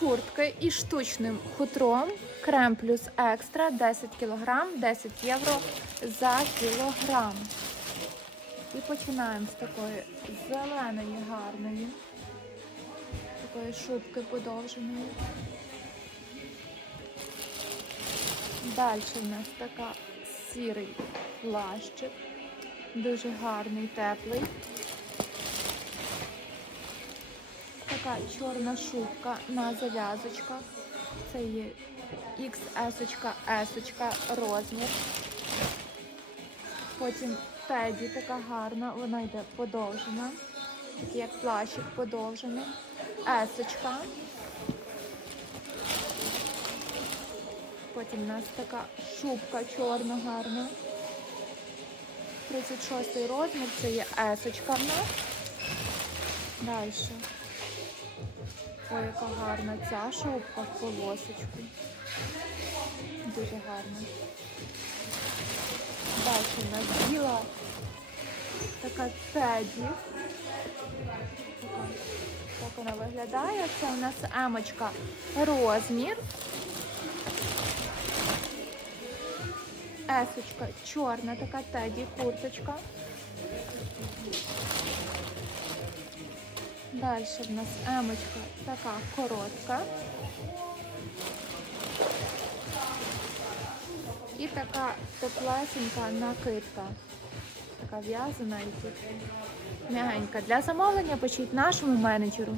куртки із штучним хутром. Крем плюс екстра 10 кг, 10 євро за кілограм. І починаємо з такої зеленої гарної, такої шубки подовженої. Далі у нас така сірий плащик, дуже гарний, теплий. Така чорна шубка на зав'язочках. Це є XS, S розмір. Потім теді така гарна, вона йде подовжена. Такий як плащик подовжений. Есочка. Потім у нас така шубка чорна гарна. 36 розмір, це є есочка в нас. Далі. Ой, яка гарна ця шубка в полосочку. Дуже гарна. Далі у нас біла така теді. Так вона виглядає. Це у нас емочка розмір. Есочка чорна, така теді, курточка. Далі в нас емочка така коротка. І така теплесенька накидка. Така в'язана і тут м'ягенька. Для замовлення пишіть нашому менеджеру.